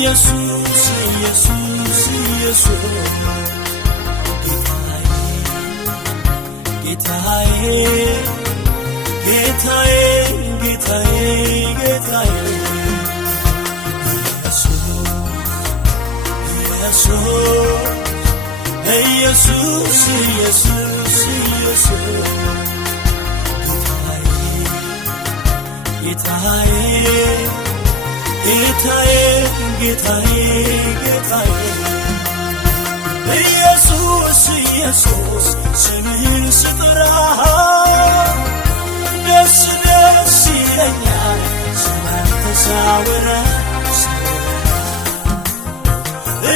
ኢየሱስ ኢየሱስ ኢየሱስ ጌታዬ ጌታዬ ጌታዬ ጌታዬ ኢየሱስ ኢየሱስ ኢየሱስ ጌታዬ ጌታዬ ጌታዬ ጌታዬ ኢየሱስ ኢየሱስ ስምህን ስጠራ ደስ ደስ ይለኛል ስላንተ ሳወራ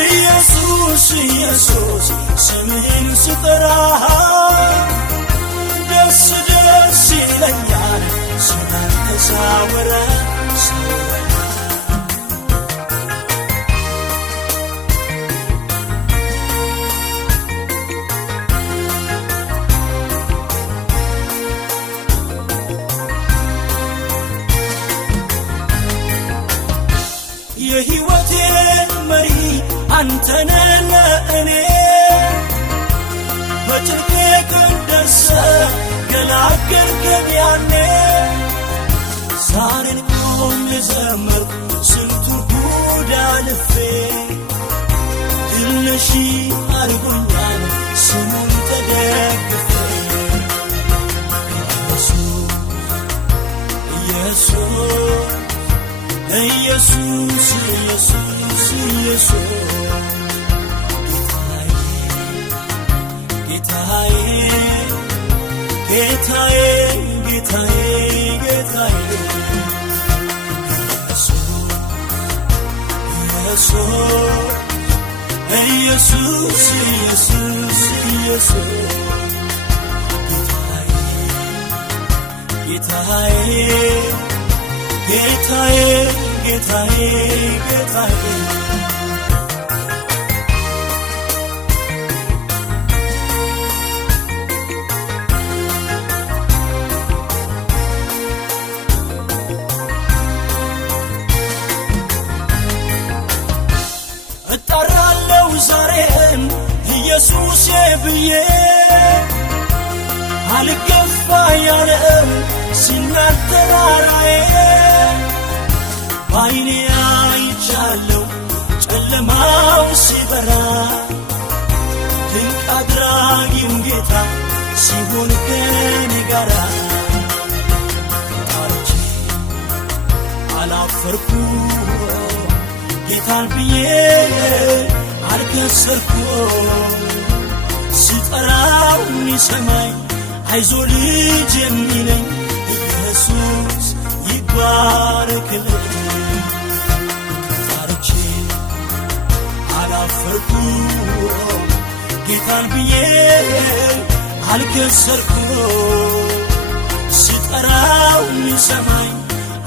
ኢየሱስ ኢየሱስ ስምህን ስጠራ ደስ ደስ ይለኛል ስላንተ ሳወራ የሕይወቴ መሪ አንተ ነህ ለእኔ በጭንቄ ቀን ደርሰህ ገላገልከኝ ያኔ ዛሬን ቆሜ ዘመርኩ ስንቱን ጉድ አልፌ ድል ነሺ አድርጎኛል ስሙን ተደግፌ ኢየሱስ ኢየሱስ ኢየሱስ ጌታዬ ጌታዬ ጌታዬ ጌታዬ ኢየሱስ ኢየሱስ ኢየሱስ ጌታዬ ጌታዬ ጌታዬ ጌታዬ እጠራለሁ ዛሬም ኢየሱስ ብዬ አልገፋ ያለም ሲናገር ተራራዬ ባይኔ አይቻለሁ ጨለማው ሲበራ ድንቅ አድራጊው ጌታ ሲሆን ከኔ ጋራ ታርቼ አላፈርኩ ጌታን ብዬ አልከሰርኩ ስጠራው የሚሰማኝ አይዞ ልጅ የሚለኝ ኢየሱስ ይባረክልኝ ታርቼ አላፈርኩ ጌታን ብዬ አልከሰርኩ ስጠራው የሚሰማኝ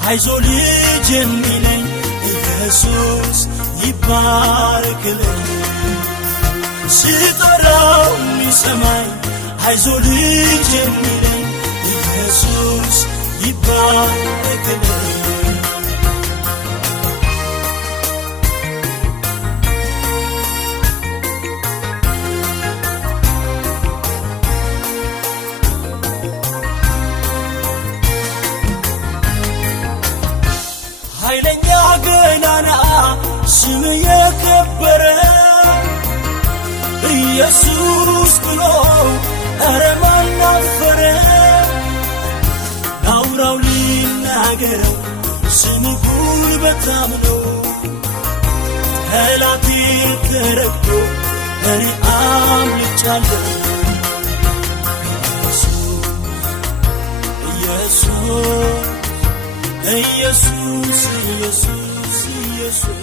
አይዞ ልጅ የሚለኝ ኢየሱስ ይባረክልኝ ስጠራው የሚሰማኝ አይዞ ልጅ የሚለኝ ኢየሱስ ይባረክልኝ ኃይለኛ ገናና ስም የከበረ ኢየሱስ ብሎ ኧረ ማን አፈረ ላውራው ልናገረው ስም ጉልበታም ነው ጠላቴ ተረግጦ እኔ አምልጫለሁ ኢየሱስ ኢየሱስ ኢየሱስ ኢየሱስ